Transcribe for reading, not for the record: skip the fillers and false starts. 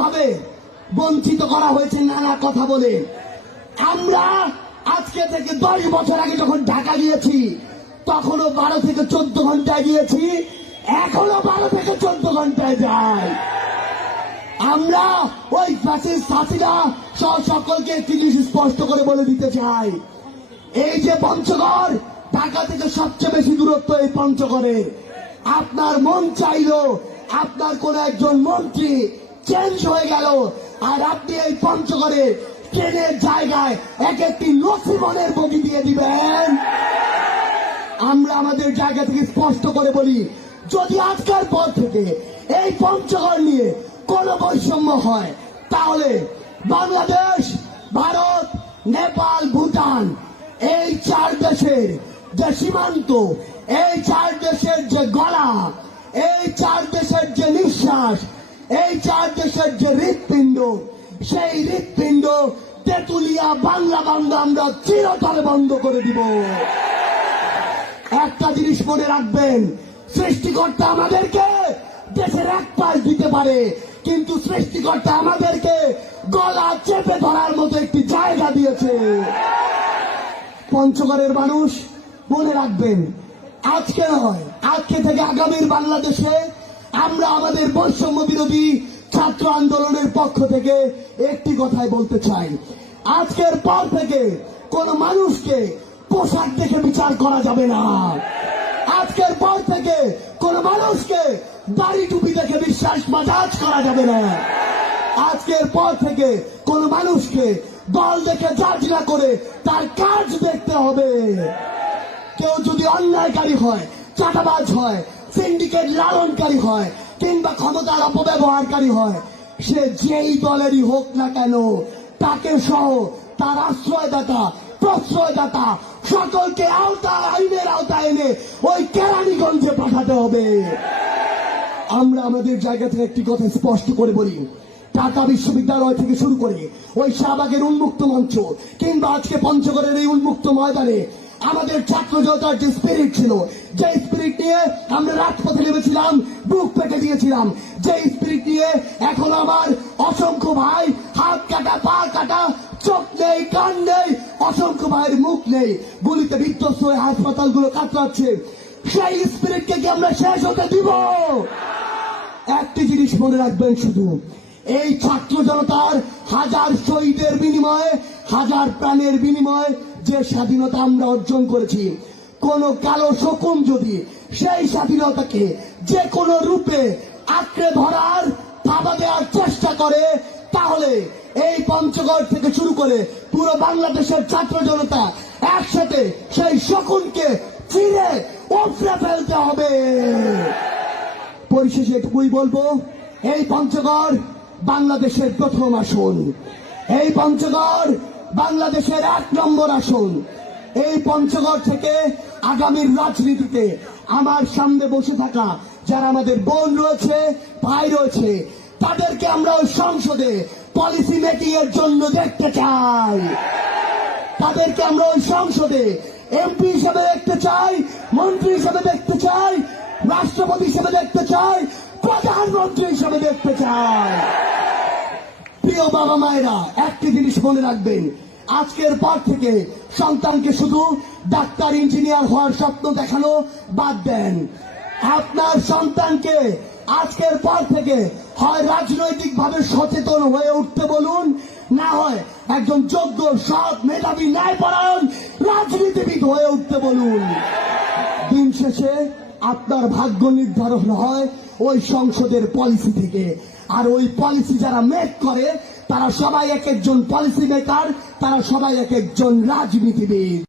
ভাবে বঞ্চিত করা হয়েছে নানা কথা বলে। আমরা আজকে থেকে 10 বছর আগে যখন ঢাকা গিয়েছি তখনও 12 থেকে 14 ঘন্টায় গিয়েছি, এখনো 12 থেকে 14 ঘন্টায় যাই। আমরা ওই ফ্যাসিস্ট হাসিনা সহ সকলকে একটি জিনিস স্পষ্ট করে বলে দিতে চাই, এই যে পঞ্চগড়, ঢাকা থেকে সবচেয়ে বেশি দূরত্ব এই পঞ্চগড়ে। আপনার মন চাইলো আপনার কোন একজন মন্ত্রী চেঞ্জ হয়ে গেল আর আপনি এই পঞ্চগড়ে ট্রেনের জায়গায় এক একটি নসিমনের বগি দিয়ে দিবেন। আমরা আমাদের জায়গা থেকে স্পষ্ট করে বলি, যদি আজকের পর থেকে এই পঞ্চগড় নিয়ে কোন বৈষম্য হয় তাহলে বাংলাদেশ, ভারত, নেপাল, ভুটান এই 4 দেশের যে সীমান্ত, এই 4 দেশের যে গলা, এই 4 দেশের যে নিঃশ্বাস, এই 4 দেশের যে হৃৎপিণ্ড, সেই হৃৎপিণ্ড তেঁতুলিয়া বাংলা বাংলা আমরা চিরতরে বন্ধ করে দিব। একটা জিনিস মনে রাখবেন, সৃষ্টিকর্তা আমাদেরকে দেশের এক পাশ দিতে পারে, কিন্তু সৃষ্টিকর্তা আমাদেরকে গলা চেপে ধরার মতো একটি জায়গা দিয়েছে। পঞ্চগড়ের মানুষ মনে রাখবেন, আজকে নয়, আজকে থেকে আগামীর বাংলাদেশে আমরা আমাদের বৈষম্য বিরোধী ছাত্র আন্দোলনের পক্ষ থেকে একটি কথাই বলতে চাই, আজকের পর থেকে কোন মানুষকে পোশাক দেখে বিচার করা যাবে না। আজকের পর থেকে কোন মানুষকে দাড়ি টুপি দেখে বিশ্বাস মাজাজ করা যাবে না। আজকের পর থেকে কোন মানুষকে দল দেখে জাজ না করে তার কাজ দেখতে হবে। কেউ যদি অন্যায়কারী হয়, চাঁদাবাজ হয়, সিন্ডিকেট লালনকারী হয় কিংবা ক্ষমতার অপব্যবহারকারী হয়, সে যেই দলেরই হোক না কেন, তাকে সহ তার আশ্রয়দাতা, প্রশ্রয়দাতা সকলকে আইনের আওতায় এনে ওই কেরানীগঞ্জে পাঠাতে হবে। আমরা আমাদের জায়গা থেকে একটি কথা স্পষ্ট করে বলি, ঢাকা বিশ্ববিদ্যালয় থেকে শুরু করে ওই শাহবাগের উন্মুক্ত মঞ্চ কিংবা আজকে পঞ্চগড়ের এই উন্মুক্ত ময়দানে আমাদের ছাত্র জনতার যে স্পিরিট ছিল, যে স্পিরিট নিয়ে আমরা রাজপথে নেমেছিলাম, বুক পেতে দিয়েছিলাম, যে স্পিরিট নিয়ে এখন আমার অসংখ্য ভাই হাত কাটা, পা কাটা, চোখ নেই, কান নেই, অসংখ্য ভাইয়ের মুখ নেই, গুলিতে বিধ্বস্ত হয়ে হাসপাতালগুলো কাতরাচ্ছে, সেই স্পিরিটকে কি আমরা শেষ হতে দিব? একটি জিনিস মনে রাখবেন, শুধু এই ছাত্র জনতার হাজার শহীদের বিনিময়ে, হাজার প্রাণের বিনিময়ে যে স্বাধীনতা আমরা অর্জন করেছি, কোন কালো শকুন যদি সেই স্বাধীনতাকে যে কোনো রূপে আঁকড়ে ধরার, থাবা দেওয়ার চেষ্টা করে, তাহলে এই পঞ্চগড় থেকে শুরু করে পুরো বাংলাদেশের ছাত্র জনতা একসাথে সেই শকুনকে চিরে উপড়ে ফেলতে হবে। পরিশেষে এটুকুই বলবো, এই পঞ্চগড় বাংলাদেশের প্রথম আসন, এই পঞ্চগড় বাংলাদেশের 1 নম্বর আসন। এই পঞ্চগড় থেকে আগামীর রাজনীতিতে আমার সামনে বসে থাকা যারা আমাদের বোন রয়েছে, ভাই রয়েছে, তাদেরকে আমরা ওই সংসদে পলিসি মেকিং এর জন্য দেখতে চাই। তাদেরকে আমরা ওই সংসদে এমপি হিসেবে দেখতে চাই, মন্ত্রী হিসেবে দেখতে চাই, রাষ্ট্রপতি হিসেবে দেখতে চাই, প্রধানমন্ত্রী হিসেবে দেখতে চাই। প্রিয় বাবা মায়েরা, একটি জিনিস মনে রাখবেন, আজকের পর থেকে সন্তানকে শুধু ডাক্তার, ইঞ্জিনিয়ার হওয়ার স্বপ্ন দেখানো বাদ দেন। আপনার সন্তানকে আজকের পর থেকে হয় রাজনৈতিকভাবে সচেতন হয়ে উঠতে বলুন, না হয় একজন যোগ্য, সৎ, মেধাবী, ন্যায়পরায়ণ রাজনীতিবিদ হয়ে উঠতে বলুন। দিন শেষে আপনার ভাগ্য নির্ধারণ হয় ওই সংসদের পলিসি থেকে, আর ওই পলিসি যারা মেক করে তারা সবাই এক একজন পলিসি মেকার, তারা সবাই এক একজন রাজনীতিবিদ।